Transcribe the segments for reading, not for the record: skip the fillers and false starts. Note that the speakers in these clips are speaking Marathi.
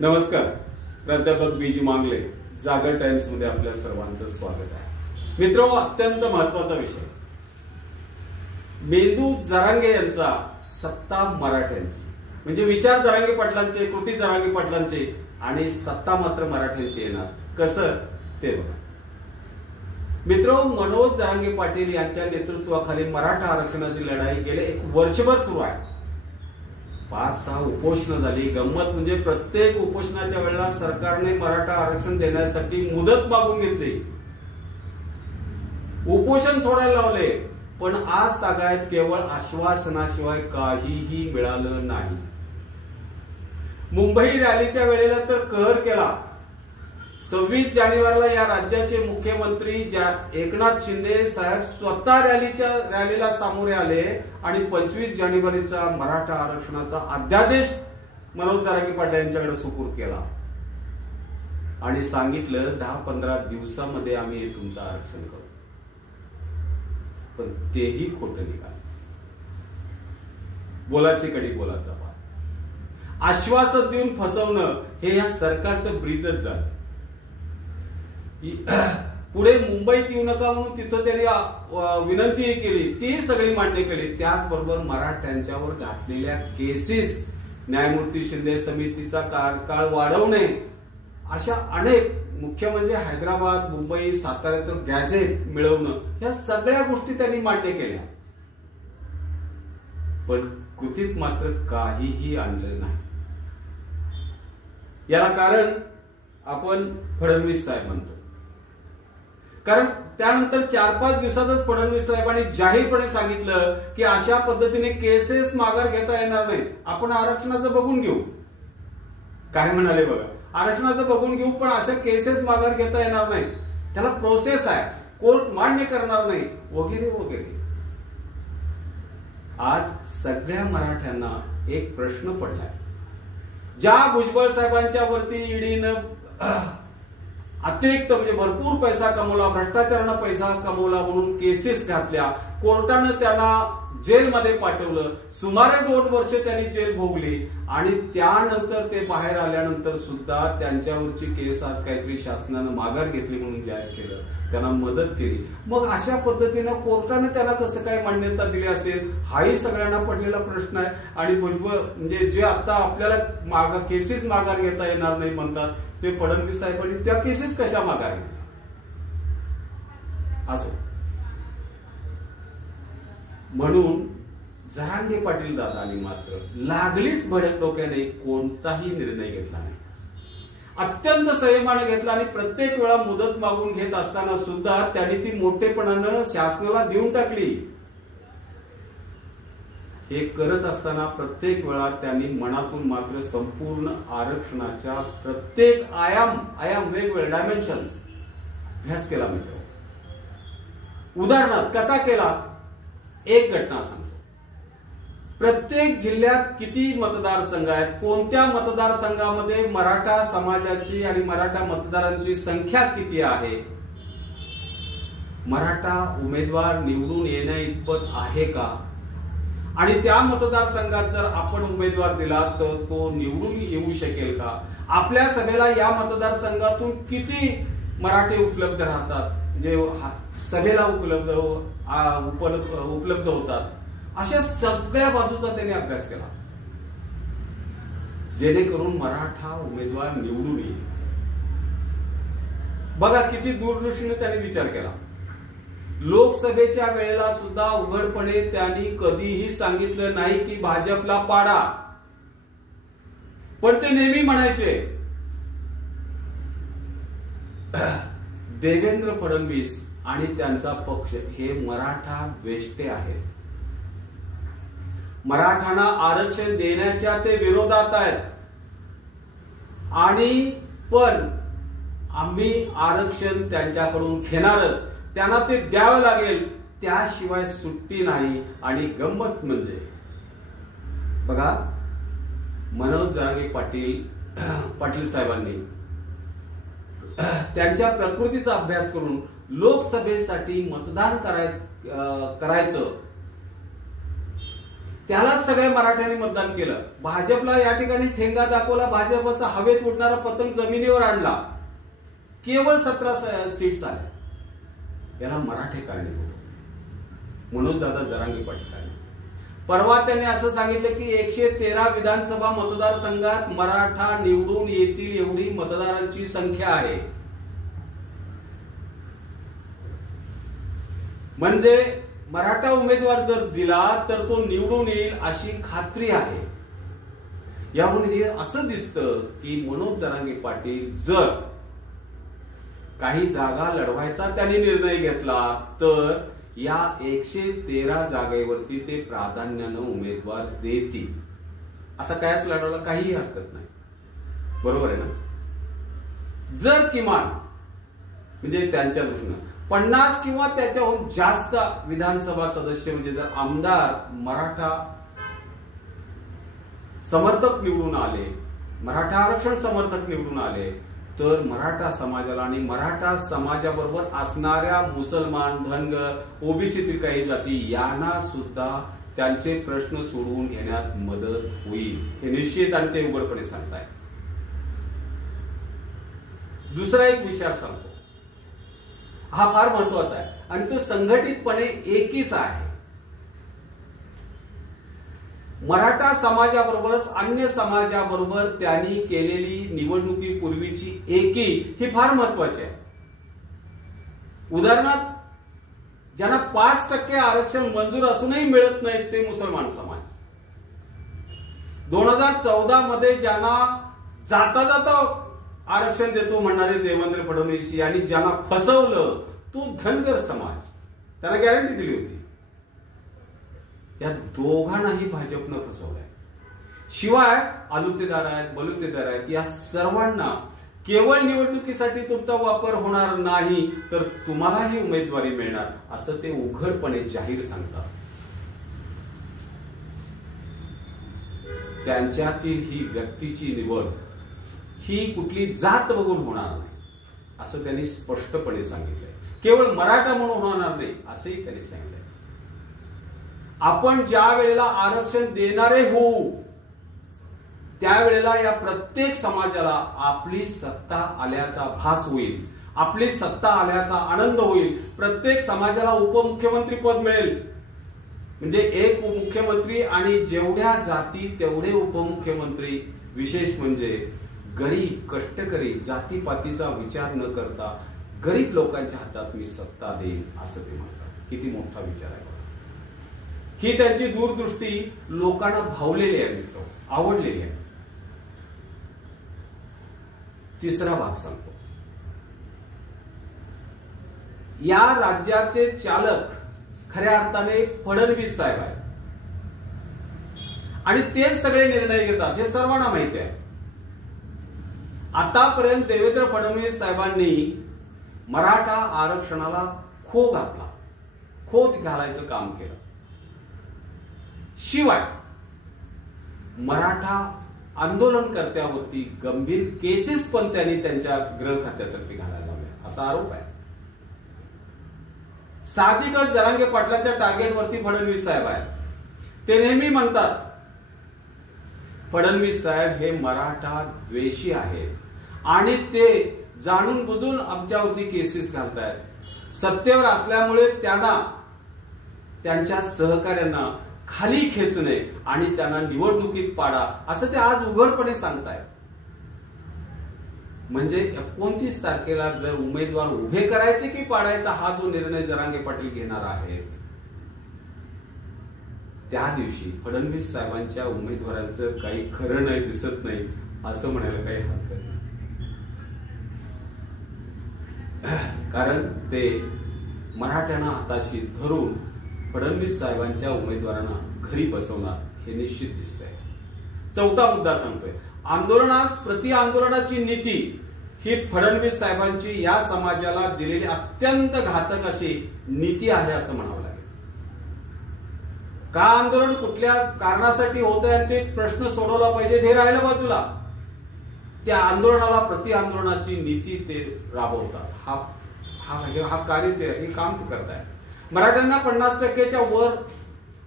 नमस्कार. प्राध्यापक बीजी मांगले, जागर टाइम्स मध्ये आपल्या सर्वांचं स्वागत आहे. मित्रांनो, अत्यंत महत्वाचा विषय, मेंदू जरांगे यांचा सत्ता मराठ्यांची, म्हणजे विचार जरांगे पाटलांचे, कृती जरांगे पाटलांचे आणि सत्ता मात्र मराठ्यांची येणार. कसं ते बघा. मित्रांनो, मनोज जरांगे पाटील यांच्या नेतृत्वाखाली मराठा आरक्षणाची लढाई गेले एक वर्षभर सुरू आहे. 5-6 उपोषण झाली. गंमत म्हणजे प्रत्येक उपोषणाच्या वेळेला सरकारने मराठा आरक्षण देण्यासाठी मुदत मागून घेतली, उपोषण सोडायला लावले, पण आज तागायत केवळ आश्वासनाशिवाय काहीही मिळालं नाही. मुंबई रॅलीच्या वेळेला तर कहर केला. 26 जानेवारीला या राज्याचे मुख्यमंत्री एकनाथ शिंदे साहेब स्वतः रॅलीला सामोरे आले आणि 25 जानेवारीचा मराठा आरक्षणाचा अध्यादेश मनोज जरांगे पाटील यांच्याकडे सुपूर्द केला आणि सांगितलं 10-15 दिवसामध्ये आम्ही तुमचं आरक्षण करू. पण तेही खोटं निघालं. बोलाची कडी बोलाचा पाठ. आश्वासन देऊन फसवणं हे या सरकारचं ब्रीदच झालं. पुढे मुंबईत येऊ नका म्हणून तिथं त्यांनी विनंतीही केली, ती सगळी मान्य केली. त्याचबरोबर मराठ्यांच्यावर घातलेल्या केसेस, न्यायमूर्ती शिंदे समितीचा कार्यकाळ वाढवणे, अशा अनेक, मुख्य म्हणजे हैदराबाद, मुंबई, साताऱ्याचं गॅझेट मिळवणं, या सगळ्या गोष्टी त्यांनी मान्य केल्या. पण कृतीत मात्र काहीही आणलं नाही. याला कारण आपण फडणवीस साहेब म्हणतो. कारण त्यानंतर 4-5 दिवसातच फडणवीस साहेबांनी जाहीरपणे सांगितलं की अशा पद्धतीने केसेस माघार घेता येणार नाही, आपण आरक्षणाचं बघून घेऊ. काय म्हणाले बघा, आरक्षणाचं बघून घेऊ, पण अशा केसेस माघार घेता येणार नाही, त्याला प्रोसेस आहे, कोर्ट मान्य करणार नाही, वगैरे वगैरे. आज सगळ्या मराठ्यांना एक प्रश्न पडलाय. ज्या भुजबळ साहेबांच्या वरती ईडीनं अतिरिक्त म्हणजे भरपूर पैसा कमवला, भ्रष्टाचारानं पैसा कमवला म्हणून केसेस घातल्या, कोर्टानं त्यांना जेलमध्ये पाठवलं, सुमारे 2 वर्ष त्यांनी जेल भोगली आणि त्यानंतर ते बाहेर आल्यानंतर सुद्धा त्यांच्यावरची केस आज काहीतरी शासनानं माघार घेतली म्हणून जाहीर केलं, त्यांना मदत केली. मग अशा पद्धतीनं कोर्टाने त्याला कसं काय मान्यता दिली असेल, हाही सगळ्यांना पडलेला प्रश्न आहे. आणि भुजबळ म्हणजे जे आता आपल्याला केसेस माघार घेता येणार नाही म्हणतात, ते फडणवीस साहेबांनी त्या केसेस कशा माघार घेतल्या? असो. म्हणून जरांगे पाटील दादांनी मात्र लागलीच भडक डोक्याने कोणताही निर्णय घेतला नाही. अत्यंत संयमाने घेतला आणि प्रत्येक वेळा मुदत मागून घेत असताना सुद्धा त्यांनी ती मोठेपणानं शासनाला देऊन टाकली. हे करत असताना प्रत्येक वेळा त्यांनी मनातून मात्र संपूर्ण आरक्षणाच्या प्रत्येक आयाम वेगवेगळे डायमेन्शन्स अभ्यास केला. मित्र, उदाहरणार्थ कसा केला, एक घटना सांगतो. प्रत्येक जिल्ह्यात किती मतदारसंघ आहेत, कोणत्या मतदारसंघामध्ये मराठा समाजाची आणि मराठा मतदारांची संख्या किती आहे, मराठा उमेदवार निवडून येण्या इतपत आहे का, आणि त्या मतदारसंघात जर आपण उमेदवार दिला तर तो निवडून येऊ शकेल का, आपल्या सभेला या मतदारसंघातून किती मराठे उपलब्ध राहतात, जे सभेला उपलब्ध होतात, अशा सगळ्या बाजूचा त्यांनी अभ्यास केला, जेणेकरून मराठा उमेदवार निवडून येईल. बघा किती दूरदृष्टीने त्यांनी विचार केला. लोकसभेच्या वेळेला सुद्धा उघडपणे त्यांनी कधीही सांगितलं नाही की भाजपला पाडा, पण ते नेहमी म्हणायचे देवेंद्र फडणवीस आणि त्यांचा पक्ष हे मराठा द्वेष्टे आहेत, मराठ्यांना आरक्षण देण्याच्या ते विरोधात आहेत, आणि पण आम्ही आरक्षण त्यांच्याकडून घेणारच, त्यांना ते द्यावं लागेल, त्याशिवाय सुट्टी नाही. आणि गंमत म्हणजे बघा, मनोज जरांगे पाटील साहेबांनी त्यांच्या प्रकृतीचा अभ्यास करून लोकसभेसाठी मतदान करायचं त्यालाच सगळ्या मराठ्यांनी मतदान केलं. भाजपला या ठिकाणी ठेंगा दाखवला, भाजपचा हवेत उडणारा पतंग जमिनीवर आणला. केवळ 17 सीट्स आल्या. याला मराठे कारणीभूत होते. मनोज दादा जरांगे पाटील. परवा त्यांनी असं सांगितलं की 113 विधानसभा मतदारसंघात मराठा निवडून येतील एवढी मतदारांची संख्या आहे. म्हणजे मराठा उमेदवार जर दिला तर तो निवडून येईल अशी खात्री आहे. यावरून हे असं दिसतं की मनोज जरांगे पाटील जर काही जागा लढवायचा त्यांनी निर्णय घेतला तर या 113 जागेवरती ते प्राधान्यानं उमेदवार देतील. असा कायच लढवायला काहीही हरकत नाही. बरोबर आहे ना. जर किमान म्हणजे त्यांच्या दृष्टीनं 50 किंवा त्याच्याहून जास्त विधानसभा सदस्य म्हणजे जर आमदार मराठा समर्थक निवडून आले, मराठा आरक्षण समर्थक निवडून आले तर मराठा समाजाला आणि मराठा समाजाबरोबर असणाऱ्या मुसलमान, धनगर, ओबीसीतील काही जाती यांना सुद्धा त्यांचे प्रश्न सोडवून घेण्यात मदत होईल. हे निश्चित आणि ते उघडपणे सांगताय. दुसरा एक विचार सांगतो, हा फार महत्वाचा आहे आणि तो संघटितपणे एकीच आहे. मराठा समाजाबरोबरच अन्य समाजाबरोबर त्यांनी केलेली निवडणुकीपूर्वीची एकी ही फार महत्वाची आहे. उदाहरणार्थ ज्यांना 5% आरक्षण मंजूर असूनही मिळत नाहीत ते मुसलमान समाज. 2014 मध्ये ज्यांना जाता जाता आरक्षण देतो म्हणणारे देवेंद्र फडणवीस यांनी ज्यांना फसवलं तो धनगर समाज, त्यांना गॅरंटी दिली होती. या दोघांनाही भाजपनं फसवलंय. शिवाय आलुतेदार आहेत, बलुतेदार आहेत, या सर्वांना केवळ निवडणुकीसाठी तुमचा वापर होणार नाही तर तुम्हालाही उमेदवारी मिळणार असं ते उघडपणे जाहीर सांगतात. त्यांच्यातील ही व्यक्तीची निवड ही कुठली जात बघून होणार नाही असं त्यांनी स्पष्टपणे सांगितलंय. केवळ मराठा म्हणून होणार नाही असंही त्यांनी सांगितलंय. आपण ज्या वेळेला आरक्षण देणारे होऊ त्यावेळेला या प्रत्येक समाजाला आपली सत्ता आल्याचा भास होईल, आपली सत्ता आल्याचा आनंद होईल. प्रत्येक समाजाला उपमुख्यमंत्री पद मिळेल. म्हणजे एक मुख्यमंत्री आणि जेवढ्या जाती तेवढे उपमुख्यमंत्री. विशेष म्हणजे गरीब, कष्टकरी, जातीपातीचा विचार न करता गरीब लोकांच्या हातात मी सत्ता देईन असं ते म्हणतात. किती मोठा विचार आहे. ही त्यांची दूरदृष्टी लोकांना भावलेली आहे, मित्र, आवडलेली आहे. तिसरा भाग सांगतो. या राज्याचे चालक खऱ्या अर्थाने फडणवीस साहेब आहेत आणि तेच सगळे निर्णय घेतात हे सर्वांना माहिती आहे. आतापर्यंत देवेंद्र फडणवीस साहेबांनी मराठा आरक्षणाला खो घातला, खोत घालायचं काम केलं. शिवाय मराठा आंदोलनकर्त्यावरती गंभीर केसेस पण त्यांनी त्यांच्या गृह खात्यातर्फे घालायला लावल्या असा आरोप आहे. साहजिकच जरांगे पाटलांच्या टार्गेटवरती फडणवीस साहेब आहेत. ते नेहमी म्हणतात फडणवीस साहेब हे मराठा द्वेषी आहेत आणि ते जाणून बुजून आमच्यावरती केसेस घालतायत. सत्तेवर असल्यामुळे त्यांना त्यांच्या सहकार्यांना खाली खेचणे आणि त्यांना निवडणुकीत पाडा असं ते आज उघडपणे सांगतायत. म्हणजे 29 तारखेला जर उमेदवार उभे करायचे की पाडायचा हा जो निर्णय जरांगे पाटील घेणार आहेत त्या दिवशी फडणवीस साहेबांच्या उमेदवारांचं काही खरं नाही दिसत नाही असं म्हणायला काही हरकत नाही. कारण ते मराठ्यांना हाताशी धरून फडणवीस साहेबांच्या उमेदवारांना घरी बसवणार हे निश्चित दिसतंय. चौथा मुद्दा सांगतोय. आंदोलनास प्रति आंदोलनाची नीती ही फडणवीस साहेबांची या समाजाला दिलेली अत्यंत घातक अशी नीती आहे असं म्हणावं लागेल. का आंदोलन कुठल्या कारणासाठी होतंय आणि ते प्रश्न सोडवला पाहिजे हे राहिलं बाजूला, त्या आंदोलनाला प्रति आंदोलनाची नीती ते राबवतात. हा कार्य ते हे काम ते करताय. मराठ्यांना 50%च्या वर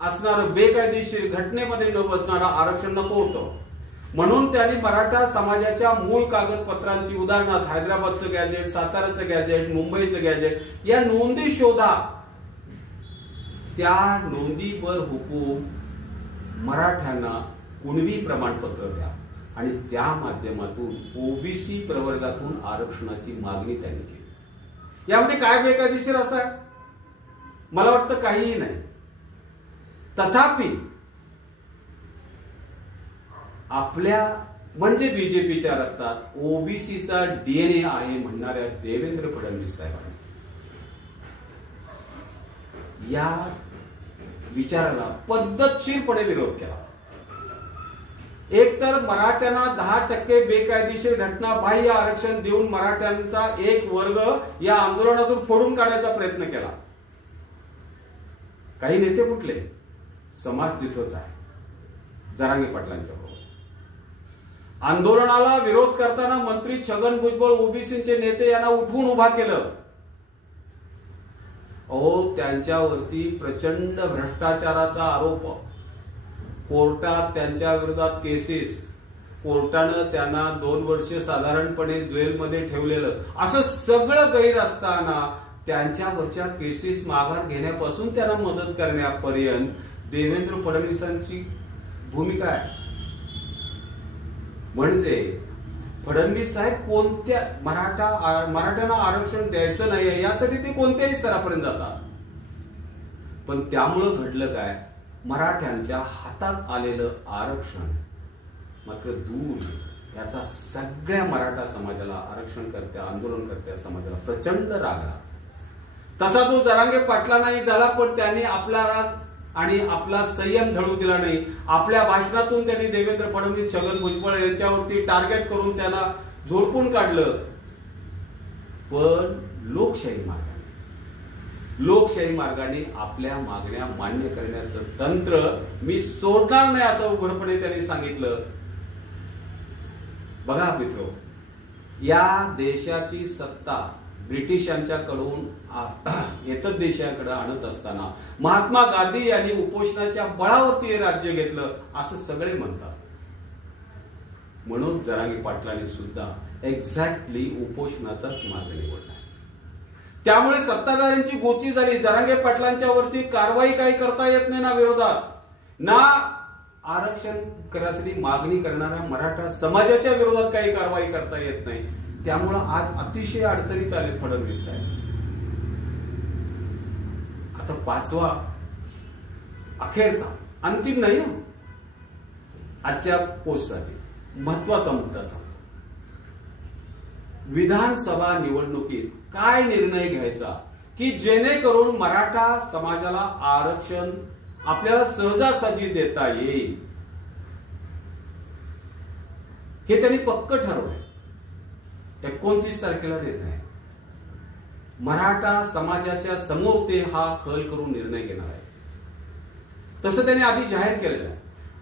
असणारं बेकायदेशीर घटनेमध्ये न बसणारं आरक्षण नको होतं. म्हणून त्यांनी मराठा समाजाच्या मूळ कागदपत्रांची उदाहरणार्थ हैदराबादचं गॅजेट, साताराचं गॅजेट, मुंबईचं गॅजेट या नोंदी शोधा. त्या नोंदीवर हुकूम मराठ्यांना कुणबी प्रमाणपत्र द्या आणि त्या माध्यमातून ओबीसी प्रवर्गातून आरक्षणाची मागणी त्यांनी केली. यामध्ये काय बेकायदेशीर असं आहे? मला वाटतं काहीही नाही. तथापि आपल्या म्हणजे बीजेपीच्या रक्तात ओबीसीचा डीएनए आहे म्हणणाऱ्या देवेंद्र फडणवीस साहेबांनी या विचाराला पद्धतशीरपणे विरोध केला. एक तर मराठ्यांना 10% बेकायदेशीर घटना बाह्य आरक्षण देऊन मराठ्यांचा एक वर्ग या आंदोलनातून फोडून काढण्याचा प्रयत्न केला. काही नेते कुठले? समाज तिथंच आहे जरांगे पाटलांच्या बरोबर. आंदोलनाला विरोध करताना मंत्री छगन भुजबळ ओबीसीचे नेते यांना उठवून उभा केलं. त्यांच्यावरती प्रचंड भ्रष्टाचाराचा आरोप, कोर्टात त्यांच्या विरोधात केसेस, कोर्टानं त्यांना 2 वर्ष साधारणपणे जेलमध्ये ठेवलेलं, असं सगळं गैर असताना त्यांच्यावरच्या केसेस माघार घेण्यापासून त्यांना मदत करण्यापर्यंत देवेंद्र फडणवीसांची भूमिका आहे. म्हणजे फडणवीस साहेब कोणत्या मराठ्यांना आरक्षण द्यायचं नाही यासाठी ते कोणत्याही स्तरापर्यंत जातात. पण त्यामुळं घडलं काय? मराठ्यांच्या हातात आलेलं आरक्षण मात्र दूर याचा सगळ्या मराठा समाजाला, आरक्षणकर्त्या, आंदोलनकर्त्या समाजाला प्रचंड राग आला. तसा तो जरांगे पाटलांनाही झाला, पण त्यांनी आपला राग आणि आपला संयम ढळू दिला नाही. आपल्या भाषणातून त्यांनी देवेंद्र फडणवीस, छगन भुजबळ यांच्यावरती टार्गेट करून त्याला झोडपून काढलं. पण लोकशाही मार्गाने आपल्या मागण्या मान्य करण्याचं तंत्र मी सोडणार नाही असं उघडपणे त्यांनी सांगितलं. बघा मित्र, या देशाची सत्ता ब्रिटिशांच्याकडून इतर देशाकडे आणत असताना महात्मा गांधी यांनी उपोषणाच्या बळावरती राज्य घेतलं असं सगळे म्हणतात. म्हणून जरांगे पाटलांनी सुद्धा एक्झॅक्टली उपोषणाचाच मार्ग निवडला. त्यामुळे सत्ताधाऱ्यांची गोची झाली. जरांगे पाटलांच्या वरती कारवाई काही करता येत नाही ना विरोधात, ना आरक्षण करण्यासाठी मागणी करणाऱ्या मराठा समाजाच्या विरोधात काही कारवाई करता येत नाही. त्यामुळं आज अतिशय अडचणीत आले फडणवीस साहेब. आता 5वा अखेरचा अंतिम नाही, आजच्या पोस्टसाठी महत्वाचा मुद्दा सांगतो. विधानसभा निवडणुकीत काय निर्णय घ्यायचा की जेणेकरून मराठा समाजाला आरक्षण आपल्याला सहजासहजी देता येईल, हे त्यांनी पक्क ठरवलंय. 29 तारखेला देत आहे. मराठा समाजाच्या समोर ते हा खल करून निर्णय घेणार आहे. तसं त्यांनी आधी जाहीर केलेलं आहे.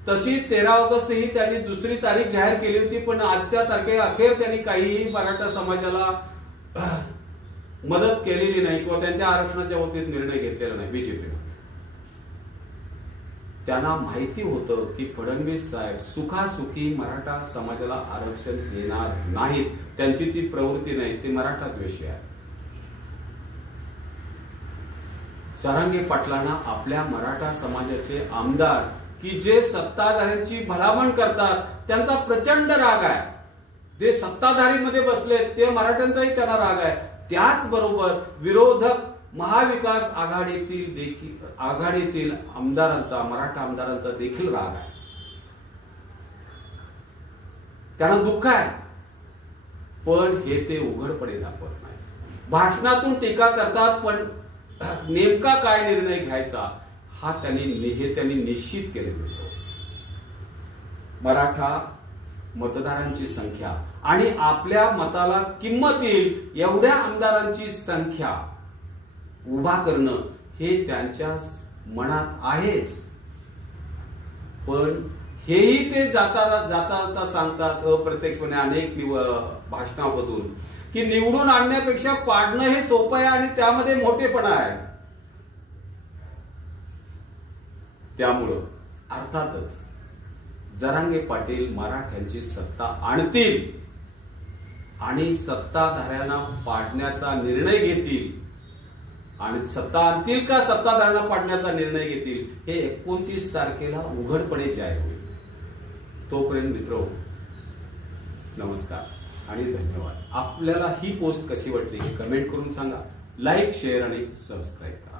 तशी 13 ऑगस्ट ही त्यांनी दुसरी तारीख जाहीर केली होती, पण आजच्या तारखेअखेर त्यांनी काहीही मराठा समाजाला मदत केलेली नाही किंवा त्यांच्या आरक्षणाच्या बाबतीत निर्णय घेतलेला नाही बीजेपीने. त्यांना माहिती होतं की फडणवीस साहेब सुखासुखी मराठा समाजाला आरक्षण देणार नाहीत. त्यांची ती प्रवृत्ती नाही, ते मराठा द्वेषी आहे. जरांगे पाटलांना आपल्या मराठा समाजाचे आमदार की जे सत्ताधाऱ्यांची भलामण करतात त्यांचा प्रचंड राग आहे. जे सत्ताधारीमध्ये बसले ते मराठ्यांचाही त्यांना राग आहे. त्याचबरोबर विरोधक महाविकास आघाडीतील आमदारांचा, मराठा आमदारांचा देखील राग आहे. त्यांना दुःख आहे, पण हे ते उघडपणे दाखवत नाही. भाषणातून टीका करतात, पण नेमका काय निर्णय घ्यायचा हा त्यांनी निश्चित केलेला होतो. मराठा मतदारांची संख्या आणि आपल्या मताला किंमत येईल एवढ्या आमदारांची संख्या उभा करणं हे त्यांच्या मनात आहेच. पण हेही ते जाता सांगतात अप्रत्यक्षपणे अनेक भाषणामधून की निवडून आणण्यापेक्षा पाडणं हे सोपं आहे आणि त्यामध्ये मोठेपणा आहे. त्यामुळं अर्थातच जरांगे पाटील मराठ्यांची सत्ता आणतील आणि सत्ताधाऱ्यांना पाडण्याचा निर्णय घेतील. आणि सत्ता आणतील का सत्ताधाऱ्यांना पाडण्याचा निर्णय घेतील हे 29 तारखेला उघडपणे जाहीर होईल. तोपर्यंत मित्र, नमस्कार आणि धन्यवाद. आपल्याला ही पोस्ट कशी वाटली हे कमेंट करून सांगा. लाईक, शेअर आणि सबस्क्राईब करा.